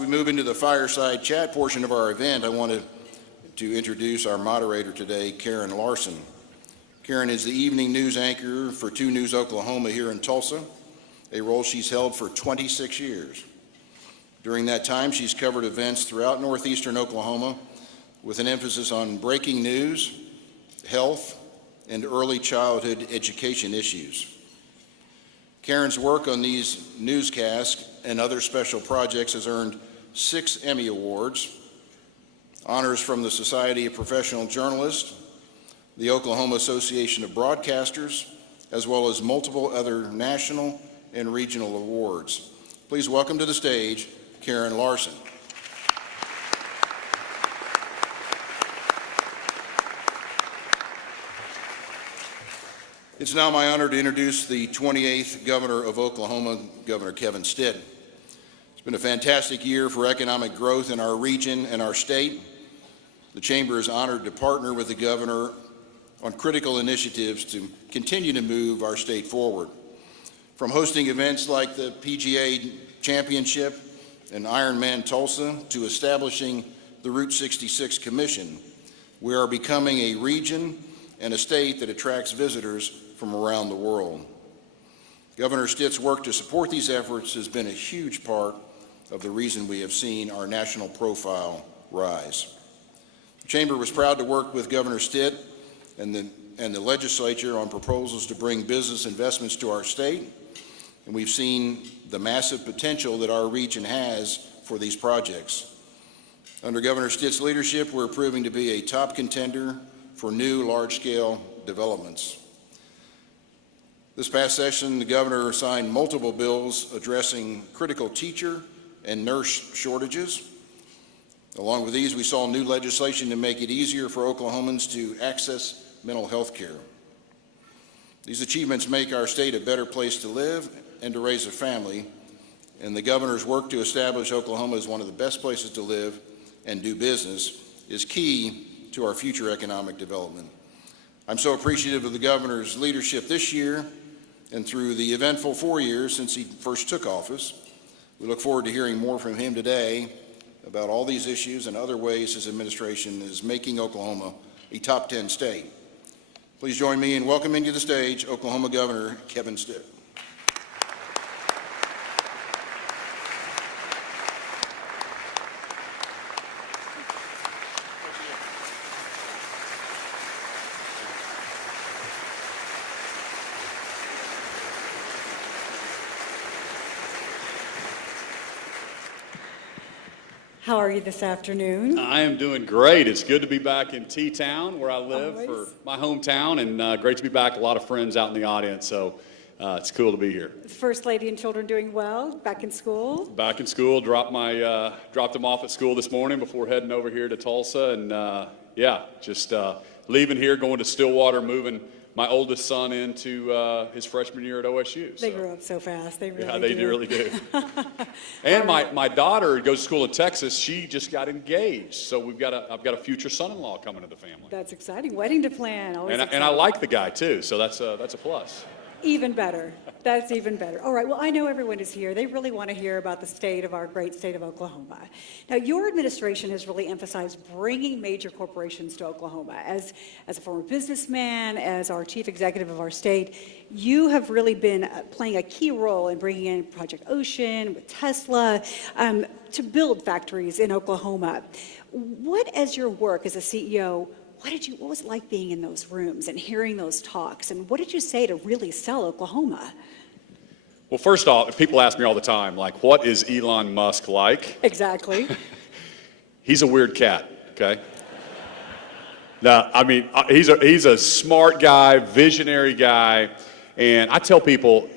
we move into the fireside chat portion of our event, I wanted to introduce our moderator today, Karen Larson. Karen is the evening news anchor for 2 News Oklahoma here in Tulsa, a role she's held for 26 years. During that time, she's covered events throughout northeastern Oklahoma with an emphasis on breaking news, health, and early childhood education issues. Karen's work on these newscasts and other special projects has earned 6 Emmy Awards, honors from the Society of Professional Journalists, the Oklahoma Association of Broadcasters, as well as multiple other national and regional awards. Please welcome to the stage, Karen Larson. It's now my honor to introduce the 28th Governor of Oklahoma, Governor Kevin Stitt. It's been a fantastic year for economic growth in our region and our state. The Chamber is honored to partner with the Governor on critical initiatives to continue to move our state forward. From hosting events like the PGA Championship and Ironman Tulsa to establishing the Route 66 Commission, we are becoming a region and a state that attracts visitors from around the world. Governor Stitt's work to support these efforts has been a huge part of the reason we have seen our national profile rise. The Chamber was proud to work with Governor Stitt and the legislature on proposals to bring business investments to our state, and we've seen the massive potential that our region has for these projects. Under Governor Stitt's leadership, we're proving to be a top contender for new large-scale developments. This past session, the governor signed multiple bills addressing critical teacher and nurse shortages. Along with these, we saw new legislation to make it easier for Oklahomans to access mental health care. These achievements make our state a better place to live and to raise a family, and the governor's work to establish Oklahoma as one of the best places to live and do business is key to our future economic development. I'm so appreciative of the governor's leadership this year and through the eventful 4 years since he first took office. We look forward to hearing more from him today about all these issues and other ways his administration is making Oklahoma a top 10 state. Please join me in welcoming to the stage Oklahoma Governor Kevin Stitt. How are you this afternoon? I am doing great. It's good to be back in T-Town where I live for my hometown, and great to be back. A lot of friends out in the audience, so it's cool to be here. First lady and children doing well? Back in school? Back in school. Dropped them off at school this morning before heading over here to Tulsa, and just leaving here, going to Stillwater, moving my oldest son into his freshman year at OSU. They grow up so fast. They really do. Yeah, they really do. And my daughter goes to school in Texas. She just got engaged, so I've got a future son-in-law coming to the family. That's exciting. Wedding to plan. And I like the guy too, so that's a plus. Even better. That's even better. All right, well, I know everyone is here. They really want to hear about the state of our great state of Oklahoma. Now, your administration has really emphasized bringing major corporations to Oklahoma. As a former businessman, as our chief executive of our state, you have really been playing a key role in bringing in Project Ocean with Tesla to build factories in Oklahoma. What, as your work as a CEO, what was it like being in those rooms and hearing those talks? And what did you say to really sell Oklahoma? Well, first off, people ask me all the time, like, what is Elon Musk like? Exactly. He's a weird cat, okay? Now, I mean, he's a smart guy, visionary guy, and I tell people,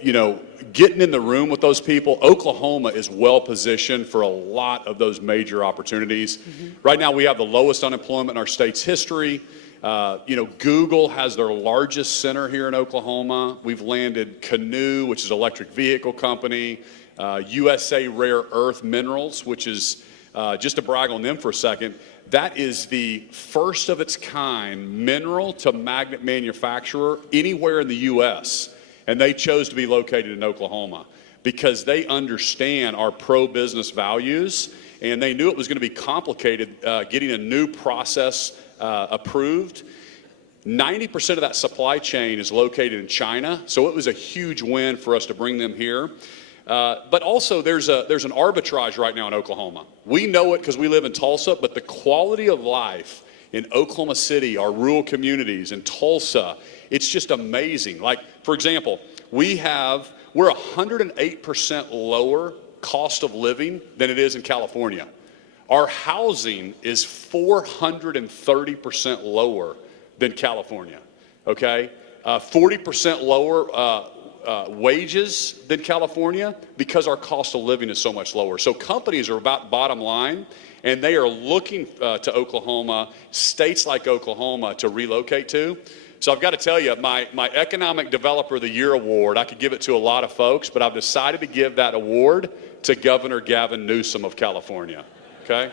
getting in the room with those people, Oklahoma is well positioned for a lot of those major opportunities. Mm-hmm. Right now, we have the lowest unemployment in our state's history. Google has their largest center here in Oklahoma. We've landed Canoe, which is an electric vehicle company, USA Rare Earth Minerals, which is, just to brag on them for a second, that is the first of its kind mineral to magnet manufacturer anywhere in the U.S., and they chose to be located in Oklahoma because they understand our pro-business values and they knew it was going to be complicated getting a new process approved. 90% of that supply chain is located in China, so it was a huge win for us to bring them here. But also there's an arbitrage right now in Oklahoma. We know it because we live in Tulsa, but the quality of life in Oklahoma City, our rural communities, in Tulsa, it's just amazing. Like, for example, we're 108% lower cost of living than it is in California. Our housing is 430% lower than California, okay? 40% lower wages than California because our cost of living is so much lower. So companies are about bottom line, and they are looking to Oklahoma, states like Oklahoma, to relocate to. So I've got to tell you, my Economic Developer of the Year award, I could give it to a lot of folks, but I've decided to give that award to Governor Gavin Newsom of California, okay?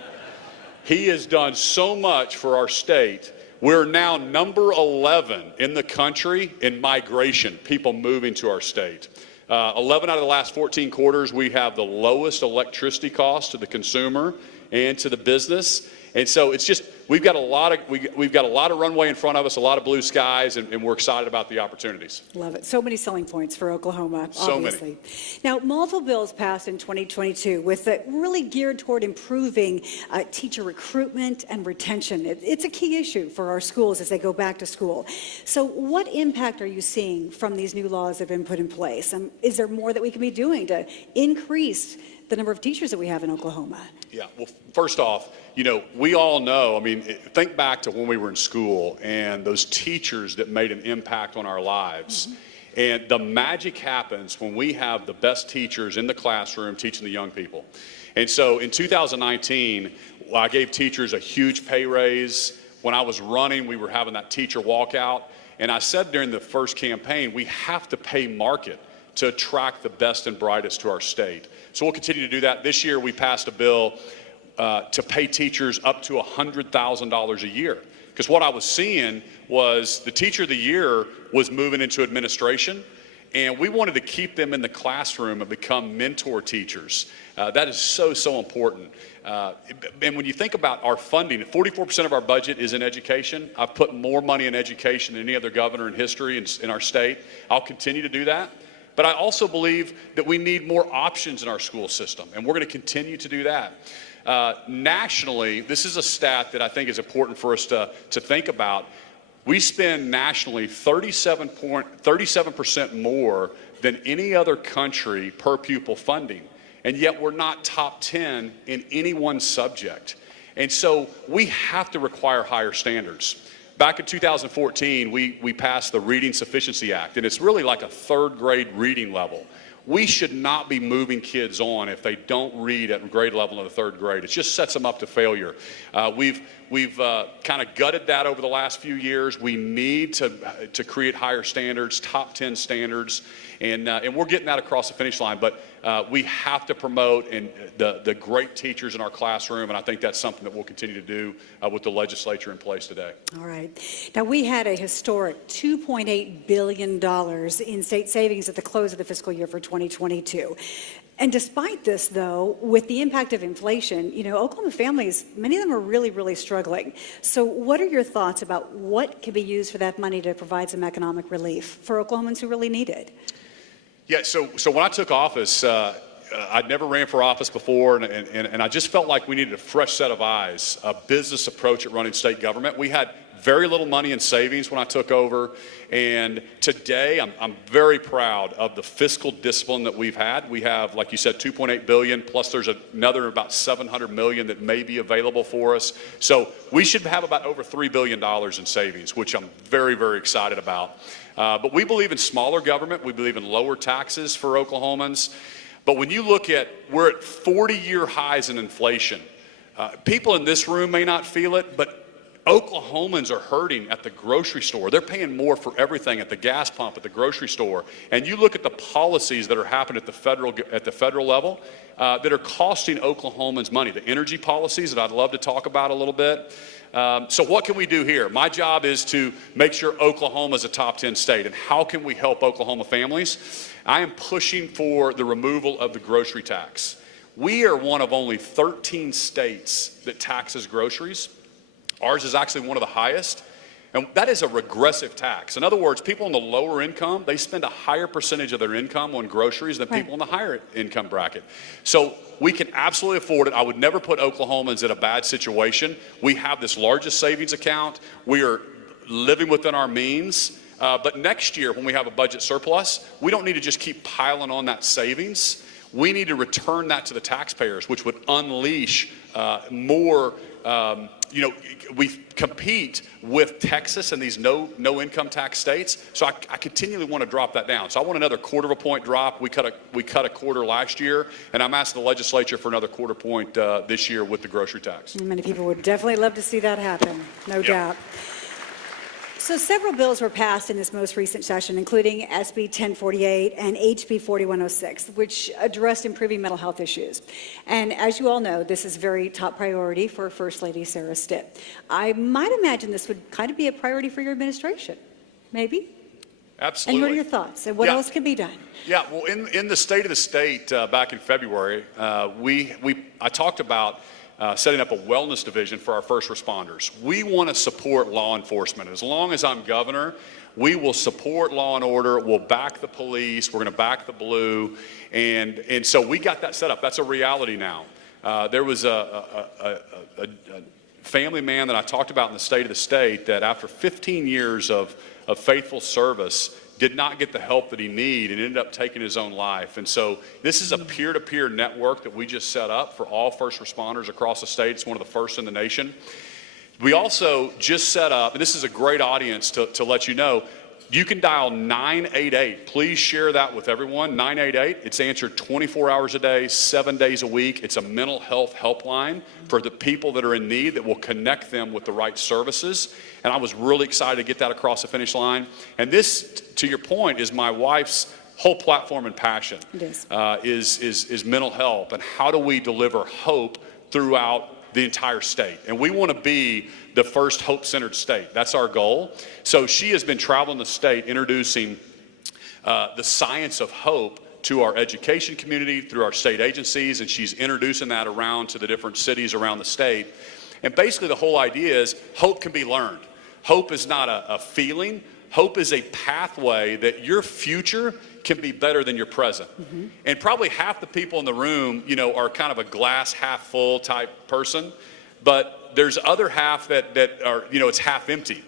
He has done so much for our state. We're now number 11 in the country in migration, people moving to our state. 11 out of the last 14 quarters, we have the lowest electricity cost to the consumer and to the business. And so it's just, we've got a lot of runway in front of us, a lot of blue skies, and we're excited about the opportunities. Love it. So many selling points for Oklahoma, So obviously. Now, multiple bills passed in 2022 with really geared toward improving teacher recruitment and retention. It's a key issue for our schools as they go back to school. So what impact are you seeing from these new laws that have been put in place? Is there more that we can be doing to increase the number of teachers that we have in Oklahoma? Yeah, well, first off, we all know, think back to when we were in school and those teachers that made an impact on our lives. Mm-hmm. And the magic happens when we have the best teachers in the classroom teaching the young people. And so in 2019, I gave teachers a huge pay raise. When I was running, we were having that teacher walkout. And I said during the first campaign, we have to pay market to attract the best and brightest to our state. So we'll continue to do that. This year we passed a bill to pay teachers up to $100,000 a year. Because what I was seeing was the teacher of the year was moving into administration, and we wanted to keep them in the classroom and become mentor teachers. That is so, so important. And when you think about our funding, 44% of our budget is in education. I've put more money in education than any other governor in history in our state. I'll continue to do that. But I also believe that we need more options in our school system, and we're going to continue to do that. Nationally, this is a stat that I think is important for us to think about. We spend nationally 37% more than any other country per pupil funding, and yet we're not top 10 in any one subject. And so we have to require higher standards. Back in 2014, we passed the Reading Sufficiency Act, and it's really like a third grade reading level. We should not be moving kids on if they don't read at grade level in the third grade. It just sets them up to failure. We've kind of gutted that over the last few years. We need to create higher standards, top 10 standards, and we're getting that across the finish line. But we have to promote the great teachers in our classroom, and I think that's something that we'll continue to do with the legislature in place today. All right. Now, we had a historic $2.8 billion in state savings at the close of the fiscal year for 2022. And despite this, though, with the impact of inflation, Oklahoma families, many of them are really, really struggling. So what are your thoughts about what can be used for that money to provide some economic relief for Oklahomans who really need it? Yeah, so when I took office, I'd never ran for office before, and I just felt like we needed a fresh set of eyes, a business approach at running state government. We had very little money in savings when I took over, and today I'm very proud of the fiscal discipline that we've had. We have, like you said, $2.8 billion, plus there's another about $700 million that may be available for us. So we should have about over $3 billion in savings, which I'm very, very excited about. But we believe in smaller government. We believe in lower taxes for Oklahomans. But when you look at, we're at 40-year highs in inflation. People in this room may not feel it, but Oklahomans are hurting at the grocery store. They're paying more for everything at the gas pump, at the grocery store. And you look at the policies that are happening at the federal level that are costing Oklahomans money. The energy policies that I'd love to talk about a little bit. So what can we do here? My job is to make sure Oklahoma is a top 10 state. And how can we help Oklahoma families? I am pushing for the removal of the grocery tax. We are one of only 13 states that taxes groceries. Ours is actually one of the highest. And that is a regressive tax. In other words, people in the lower income, they spend a higher percentage of their income on groceries than people in the higher income bracket. So we can absolutely afford it. I would never put Oklahomans in a bad situation. We have this largest savings account. We are living within our means. But next year, when we have a budget surplus, we don't need to just keep piling on that savings. We need to return that to the taxpayers, which would unleash more. We compete with Texas and these no income tax states. So I continually want to drop that down. So I want another 1/4 point drop. We cut a 1/4 last year, and I'm asking the legislature for another 1/4 point this year with the grocery tax. Many people would definitely love to see that happen, no doubt. So several bills were passed in this most recent session, including SB 1048 and HB 4106, which addressed improving mental health issues. And as you all know, this is very top priority for First Lady Sarah Stitt. I might imagine this would kind of be a priority for your administration, maybe? Absolutely. And what are your thoughts? And what else can be done? Yeah, well, in the State of the State back in February, I talked about setting up a wellness division for our first responders. We want to support law enforcement. As long as I'm governor, we will support law and order. We'll back the police. We're going to back the blue. And so we got that set up. That's a reality now. There was a family man that I talked about in the State of the State that after 15 years of faithful service did not get the help that he needed and ended up taking his own life. And so this is a peer-to-peer network that we just set up for all first responders across the state. It's one of the first in the nation. We also just set up, and this is a great audience to let you know, you can dial 988. Please share that with everyone. 988. It's answered 24 hours a day, 7 days a week. It's a mental health helpline for the people that are in need that will connect them with the right services. And I was really excited to get that across the finish line. And this, to your point, is my wife's whole platform and passion. It is mental health and how do we deliver hope throughout the entire state. And we want to be the first hope-centered state. That's our goal. So she has been traveling the state introducing the science of hope to our education community through our state agencies, and she's introducing that around to the different cities around the state. And basically the whole idea is hope can be learned. Hope is not a feeling. Hope is a pathway that your future can be better than your present. Mm-hmm. And probably half the people in the room, are kind of a glass half full type person, but there's other half that are, it's half empty.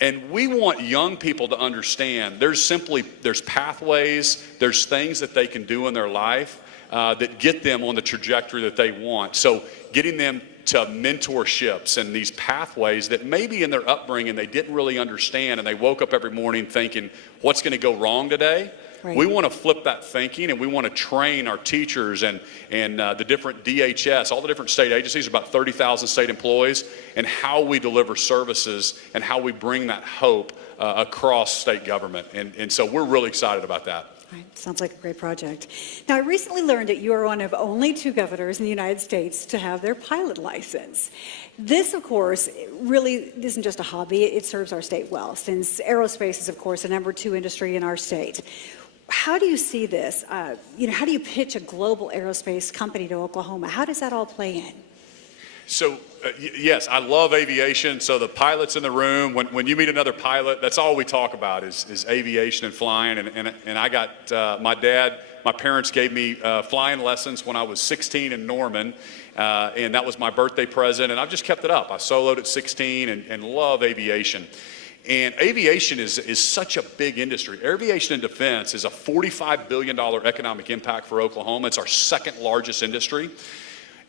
And we want young people to understand there's pathways, there's things that they can do in their life that get them on the trajectory that they want. So getting them to mentorships and these pathways that maybe in their upbringing they didn't really understand, and they woke up every morning thinking, what's going to go wrong today? Right. We want to flip that thinking, and we want to train our teachers and the different DHS, all the different state agencies, about 30,000 state employees, and how we deliver services and how we bring that hope across state government. And so we're really excited about that. Right. Sounds like a great project. Now, I recently learned that you are one of only 2 governors in the United States to have their pilot license. This, of course, really isn't just a hobby. It serves our state well, since aerospace is, of course, the #2 industry in our state. How do you see this? How do you pitch a global aerospace company to Oklahoma? How does that all play in? So, yes, I love aviation. So the pilots in the room, when you meet another pilot, that's all we talk about is aviation and flying. And I got my parents gave me flying lessons when I was 16 in Norman. And that was my birthday present. And I've just kept it up. I soloed at 16 and love aviation. And aviation is such a big industry. Aviation and defense is a $45 billion economic impact for Oklahoma. It's our second largest industry.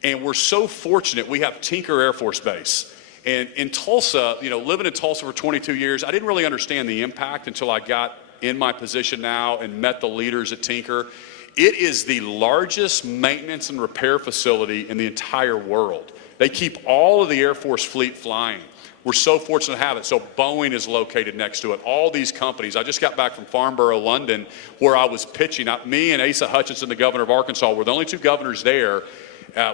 And we're so fortunate we have Tinker Air Force Base. And in Tulsa, living in Tulsa for 22 years, I didn't really understand the impact until I got in my position now and met the leaders at Tinker. It is the largest maintenance and repair facility in the entire world. They keep all of the Air Force fleet flying. We're so fortunate to have it. So Boeing is located next to it. All these companies. I just got back from Farnborough, London, where I was pitching. Me and Asa Hutchinson, the governor of Arkansas, were the only 2 governors there.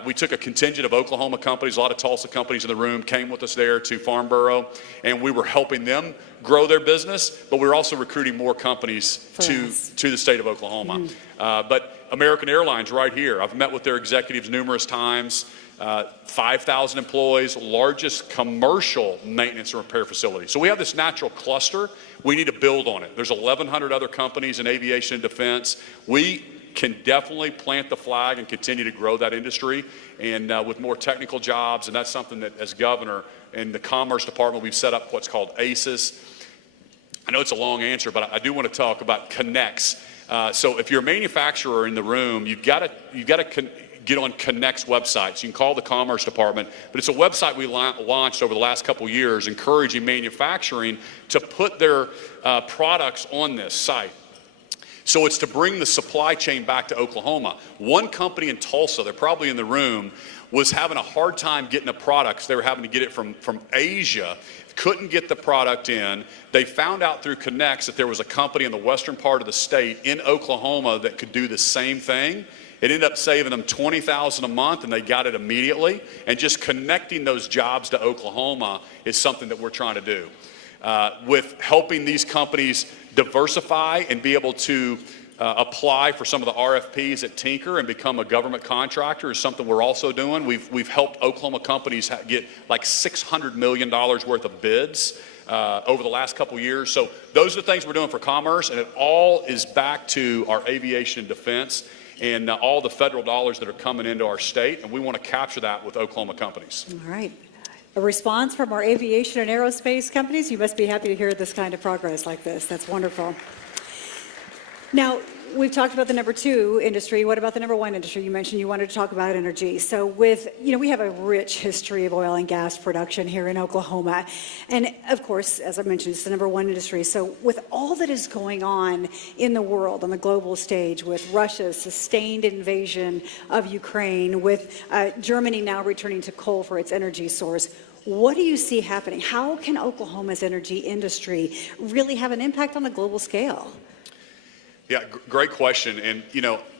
We took a contingent of Oklahoma companies, a lot of Tulsa companies in the room came with us there to Farnborough, and we were helping them grow their business, but we were also recruiting more companies to the state of Oklahoma. But American Airlines right here, I've met with their executives numerous times. 5,000 employees, largest commercial maintenance and repair facility. So we have this natural cluster. We need to build on it. There's 1,100 other companies in aviation and defense. We can definitely plant the flag and continue to grow that industry, and with more technical jobs, and that's something that as governor in the Commerce Department, we've set up what's called ACES. I know it's a long answer, but I do want to talk about connects. So if you're a manufacturer in the room, you've got to get on Connect's websites. You can call the Commerce Department, but it's a website we launched over the last couple years encouraging manufacturing to put their products on this site. So it's to bring the supply chain back to Oklahoma. One company in Tulsa, they're probably in the room, was having a hard time getting the products. They were having to get it from Asia, couldn't get the product in. They found out through Connects that there was a company in the western part of the state in Oklahoma that could do the same thing. It ended up saving them $20,000 a month, and they got it immediately. And just connecting those jobs to Oklahoma is something that we're trying to do. With helping these companies diversify and be able to apply for some of the RFPs at Tinker and become a government contractor is something we're also doing. We've helped Oklahoma companies get like $600 million worth of bids over the last couple years. So those are the things we're doing for commerce, and it all is back to our aviation and defense and all the federal dollars that are coming into our state, and we want to capture that with Oklahoma companies. All right. A response from our aviation and aerospace companies? You must be happy to hear this kind of progress like this. That's wonderful. Now, we've talked about the number 2 industry. What about the number 1 industry? You mentioned you wanted to talk about energy. So we have a rich history of oil and gas production here in Oklahoma. And of course, as I mentioned, it's the number 1 industry. So with all that is going on in the world, on the global stage, with Russia's sustained invasion of Ukraine, with Germany now returning to coal for its energy source, what do you see happening? How can Oklahoma's energy industry really have an impact on a global scale? Yeah, great question. And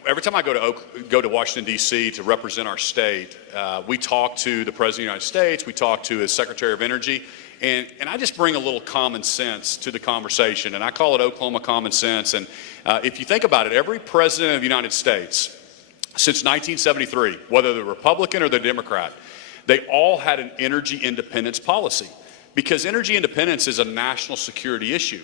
every time I go to Washington D.C. to represent our state, we talk to the President of the United States. We talk to his Secretary of Energy, and I just bring a little common sense to the conversation, and I call it Oklahoma common sense. And if you think about it, every president of the United States since 1973, whether they're Republican or they're Democrat, they all had an energy independence policy, because energy independence is a national security issue.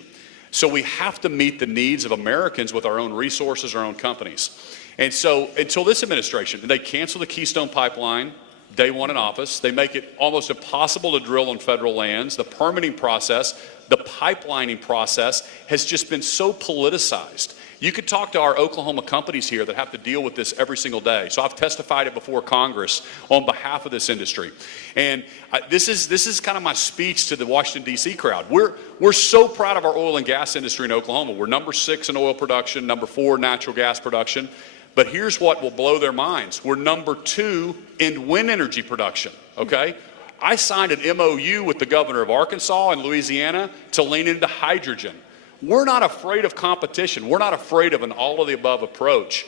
So we have to meet the needs of Americans with our own resources, our own companies. And so until this administration, they cancel the Keystone Pipeline day 1 in office. They make it almost impossible to drill on federal lands. The permitting process, the pipelining process has just been so politicized. You could talk to our Oklahoma companies here that have to deal with this every single day. So I've testified it before Congress on behalf of this industry. And this is kind of my speech to the Washington, D.C. crowd. We're so proud of our oil and gas industry in Oklahoma. We're number 6 in oil production, number 4 natural gas production. But here's what will blow their minds. We're number 2 in wind energy production, okay? I signed an MOU with the governor of Arkansas and Louisiana to lean into hydrogen. We're not afraid of competition. We're not afraid of an all-of-the-above approach.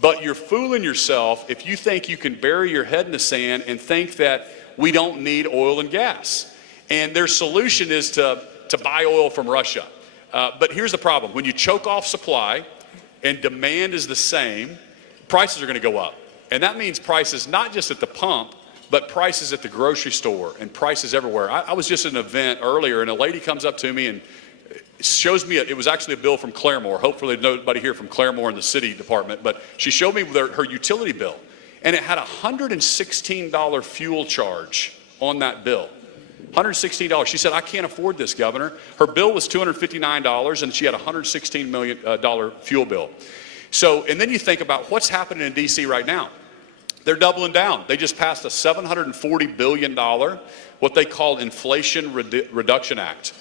But you're fooling yourself if you think you can bury your head in the sand and think that we don't need oil and gas. And their solution is to buy oil from Russia. But here's the problem. When you choke off supply and demand is the same, prices are going to go up. And that means prices not just at the pump, but prices at the grocery store and prices everywhere. I was just at an event earlier, and a lady comes up to me and shows me, it was actually a bill from Claremore. Hopefully there's nobody here from Claremore in the city department, but she showed me her utility bill, and it had a $116 fuel charge on that bill. $116. She said, I can't afford this, Governor. Her bill was $259, and she had a $116 million fuel bill. So, and then you think about what's happening in D.C. right now. They're doubling down. They just passed a $740 billion, what they call Inflation Reduction Act.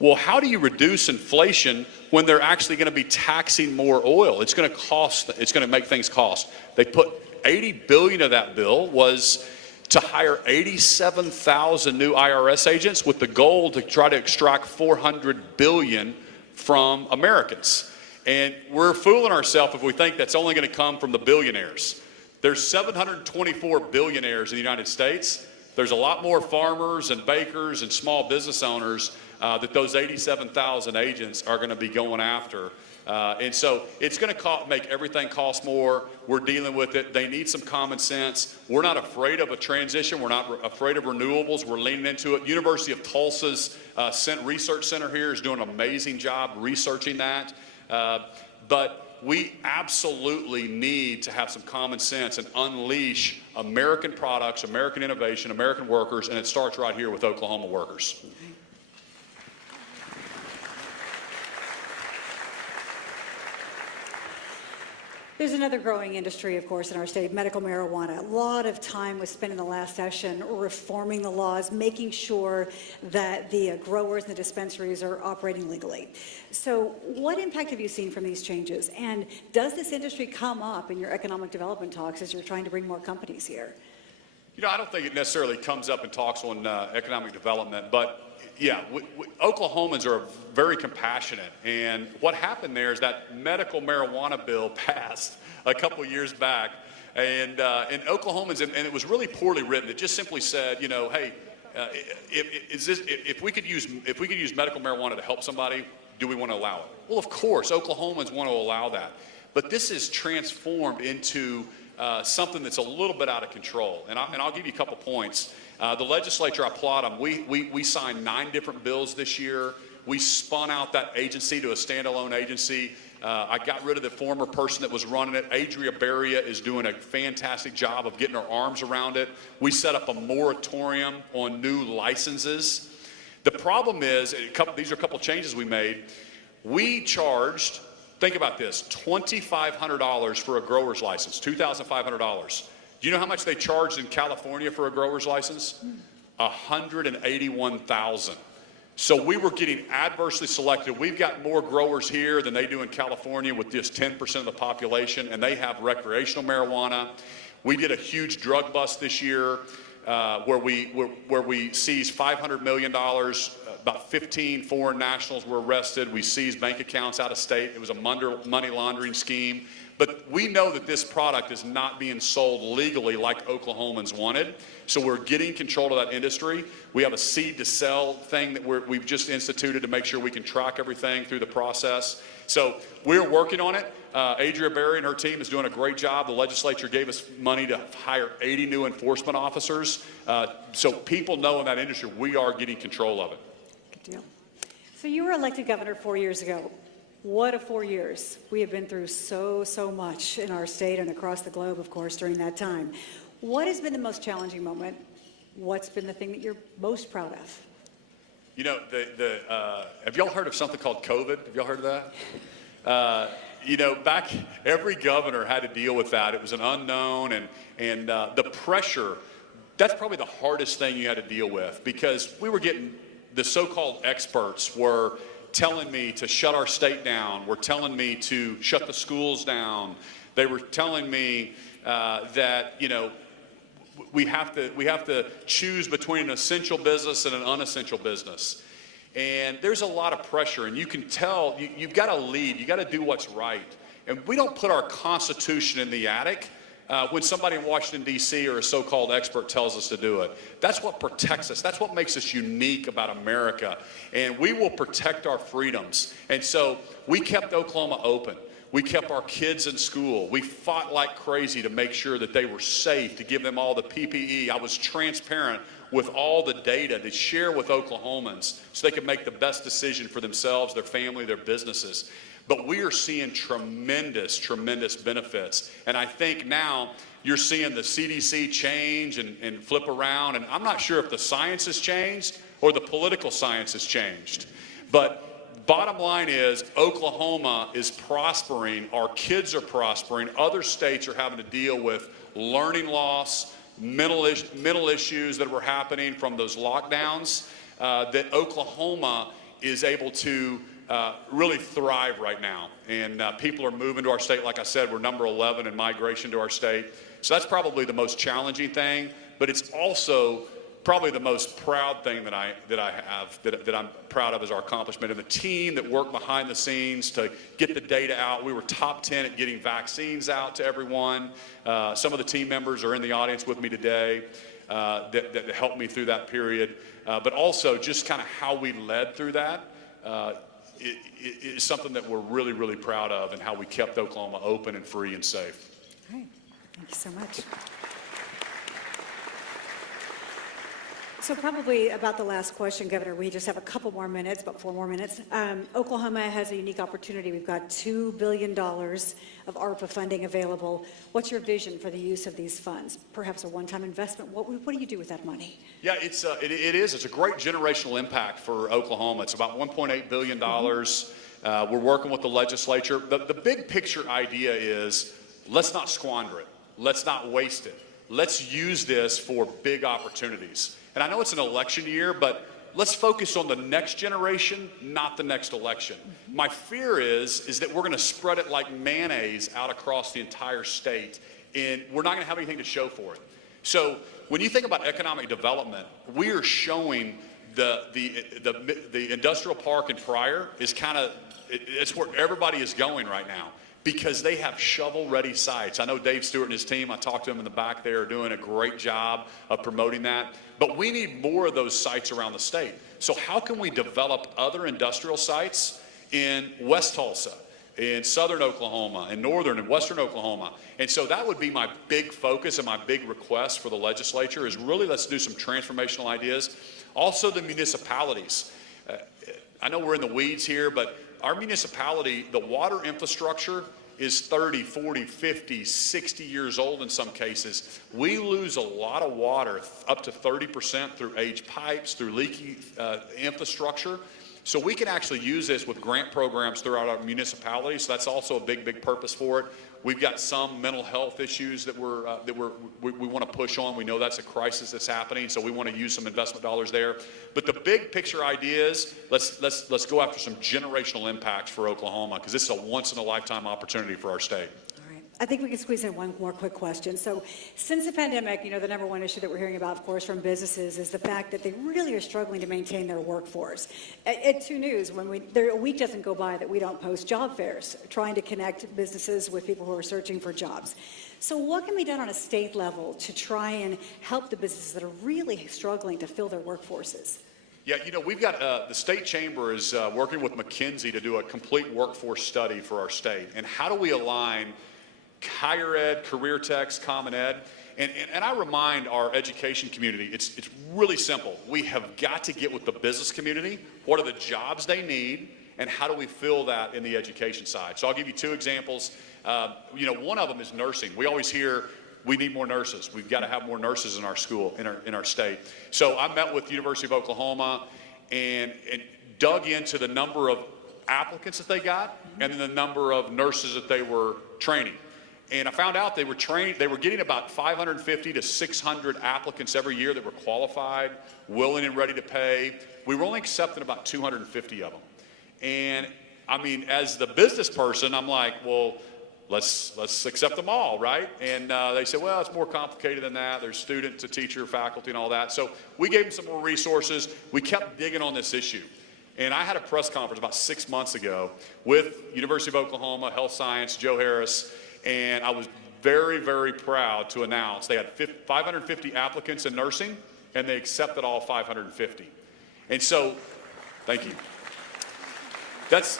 Well, how do you reduce inflation when they're actually going to be taxing more oil? It's going to make things cost. They put $80 billion of that bill was to hire 87,000 new IRS agents with the goal to try to extract $400 billion from Americans. And we're fooling ourselves if we think that's only going to come from the billionaires. There's 724 billionaires in the United States. There's a lot more farmers and bakers and small business owners that those 87,000 agents are going to be going after. And so it's going to make everything cost more. We're dealing with it. They need some common sense. We're not afraid of a transition. We're not afraid of renewables. We're leaning into it. University of Tulsa's research center here is doing an amazing job researching that. But we absolutely need to have some common sense and unleash American products, American innovation, American workers, and it starts right here with Oklahoma workers. There's another growing industry, of course, in our state, medical marijuana. A lot of time was spent in the last session reforming the laws, making sure that the growers and the dispensaries are operating legally. So what impact have you seen from these changes? And does this industry come up in your economic development talks as you're trying to bring more companies here? You know, I don't think it necessarily comes up in talks on economic development, but yeah, Oklahomans are very compassionate, and what happened there is that medical marijuana bill passed a couple years back, and Oklahomans, and it was really poorly written. It just simply said, you know, hey, if we could use medical marijuana to help somebody, do we want to allow it? Well, of course, Oklahomans want to allow that, but this is transformed into something that's a little bit out of control, and I'll give you a couple points. The legislature, I applaud them. We signed 9 different bills this year. We spun out that agency to a standalone agency. I got rid of the former person that was running it. Adria Beria is doing a fantastic job of getting her arms around it. We set up a moratorium on new licenses. The problem is, these are a couple changes we made. We charged, think about this, $2,500 for a grower's license, $2,500. Do you know how much they charged in California for a grower's license? $181,000. So we were getting adversely selected. We've got more growers here than they do in California with just 10% of the population, and they have recreational marijuana. We did a huge drug bust this year where we seized $500 million. About 15 foreign nationals were arrested. We seized bank accounts out of state. It was a money laundering scheme. But we know that this product is not being sold legally like Oklahomans wanted. So we're getting control of that industry. We have a seed to sell thing that we've just instituted to make sure we can track everything through the process. So we're working on it. Adria Berry and her team is doing a great job. The legislature gave us money to hire 80 new enforcement officers. So people know in that industry we are getting control of it. Good deal. So you were elected governor 4 years ago. What a 4 years. We have been through so much in our state and across the globe, of course, during that time. What has been the most challenging moment? What's been the thing that you're most proud of? You know, have y'all heard of something called COVID? Have y'all heard of that? You know, back, every governor had to deal with that. It was an unknown, and the pressure, that's probably the hardest thing you had to deal with, because we were getting, the so-called experts were telling me to shut our state down, were telling me to shut the schools down. They were telling me that, you know, we have to choose between an essential business and an unessential business. And there's a lot of pressure, and you can tell, you've got to lead, you got to do what's right. And we don't put our Constitution in the attic when somebody in Washington, D.C. or a so-called expert tells us to do it. That's what protects us. That's what makes us unique about America. And we will protect our freedoms. And so we kept Oklahoma open. We kept our kids in school. We fought like crazy to make sure that they were safe, to give them all the PPE. I was transparent with all the data to share with Oklahomans so they could make the best decision for themselves, their family, their businesses. But we are seeing tremendous benefits. And I think now you're seeing the CDC change and flip around. And I'm not sure if the science has changed or the political science has changed. But bottom line is Oklahoma is prospering. Our kids are prospering. Other states are having to deal with learning loss, mental issues that were happening from those lockdowns, that Oklahoma is able to really thrive right now. And people are moving to our state. Like I said, we're number 11 in migration to our state. So that's probably the most challenging thing. But it's also probably the most proud thing that I'm proud of is our accomplishment, and the team that worked behind the scenes to get the data out. We were top 10 at getting vaccines out to everyone. Some of the team members are in the audience with me today that helped me through that period. But also just kind of how we led through that is something that we're really, really proud of, and how we kept Oklahoma open and free and safe. All right, thank you so much. So probably about the last question, Governor, we just have a couple more minutes, about 4 more minutes. Oklahoma has a unique opportunity. We've got $2 billion of ARPA funding available. What's your vision for the use of these funds? Perhaps a one-time investment. What do you do with that money? Yeah, it's a great generational impact for Oklahoma. It's about $1.8 billion. We're working with the legislature. The big picture idea is, let's not squander it. Let's not waste it. Let's use this for big opportunities. And I know it's an election year, but let's focus on the next generation, not the next election. My fear is that we're going to spread it like mayonnaise out across the entire state, and we're not going to have anything to show for it. So when you think about economic development, we are showing the industrial park in Pryor is it's where everybody is going right now, because they have shovel-ready sites. I know Dave Stewart and his team, I talked to them in the back there, are doing a great job of promoting that. But we need more of those sites around the state. So how can we develop other industrial sites in West Tulsa, in southern Oklahoma, in northern and western Oklahoma? And so that would be my big focus and my big request for the legislature, is really let's do some transformational ideas. Also the municipalities. I know we're in the weeds here, but our municipality, the water infrastructure is 30, 40, 50, 60 years old in some cases. We lose a lot of water, up to 30%, through aged pipes, through leaky infrastructure. So we can actually use this with grant programs throughout our municipalities. So that's also a big, big purpose for it. We've got some mental health issues that we want to push on. We know that's a crisis that's happening, so we want to use some investment dollars there. But the big picture idea is let's go after some generational impacts for Oklahoma, because this is a once-in-a-lifetime opportunity for our state. I think we can squeeze in one more quick question. So since the pandemic, the number one issue that we're hearing about, of course, from businesses is the fact that they really are struggling to maintain their workforce. At 2 News, a week doesn't go by that we don't post job fairs, trying to connect businesses with people who are searching for jobs. So what can be done on a state level to try and help the businesses that are really struggling to fill their workforces? Yeah, we've got the state chamber is working with McKinsey to do a complete workforce study for our state. And how do we align higher ed, career techs, common ed? And I remind our education community, it's really simple. We have got to get with the business community. What are the jobs they need, and how do we fill that in the education side? So I'll give you 2 examples. One of them is nursing. We always hear we need more nurses. We've got to have more nurses in our school, in our state. So I met with the University of Oklahoma and dug into the number of applicants that they got, and then the number of nurses that they were training. And I found out they were getting about 550 to 600 applicants every year that were qualified, willing and ready to pay. We were only accepting about 250 of them. And I mean, as the business person, I'm like, well, let's accept them all, right? And they said, well, it's more complicated than that. There's student to teacher, faculty, and all that. So we gave them some more resources. We kept digging on this issue. And I had a press conference about 6 months ago with University of Oklahoma, Health Science, Joe Harris, and I was very, very proud to announce they had 550 applicants in nursing, and they accepted all 550. And so, thank you. That's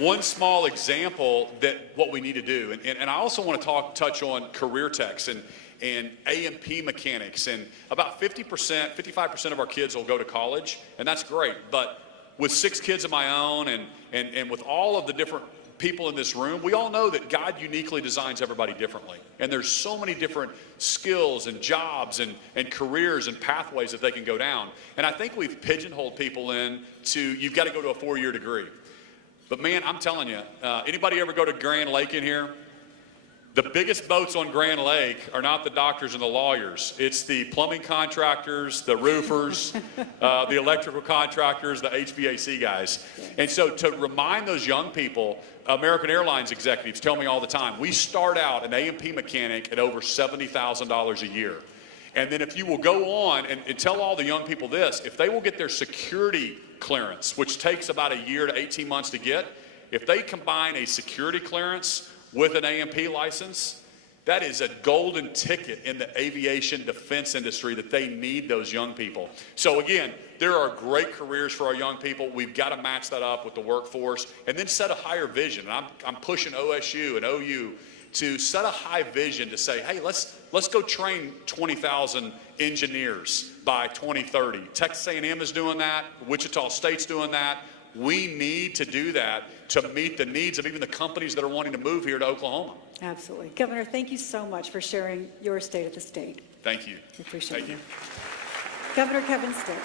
one small example that what we need to do. And I also want to touch on career techs and A&P mechanics. And about 50%, 55% of our kids will go to college, and that's great. But with 6 kids of my own and with all of the different people in this room, we all know that God uniquely designs everybody differently. And there's so many different skills and jobs and careers and pathways that they can go down. And I think we've pigeonholed people into, you've got to go to a 4-year degree. But man, I'm telling you, anybody ever go to Grand Lake in here? The biggest boats on Grand Lake are not the doctors and the lawyers. It's the plumbing contractors, the roofers, the electrical contractors, the HVAC guys. And so to remind those young people, American Airlines executives tell me all the time, we start out an A&P mechanic at over $70,000 a year. And then if you will go on and tell all the young people this, if they will get their security clearance, which takes about a year to 18 months to get, if they combine a security clearance with an A&P license, that is a golden ticket in the aviation defense industry that they need those young people. So again, there are great careers for our young people. We've got to match that up with the workforce and then set a higher vision. And I'm pushing OSU and OU to set a high vision to say, hey, let's go train 20,000 engineers by 2030. Texas A&M is doing that. Wichita State's doing that. We need to do that to meet the needs of even the companies that are wanting to move here to Oklahoma. Absolutely. Governor, thank you so much for sharing your state of the state. Thank you. We appreciate Thank you. you. Governor Kevin Stitt.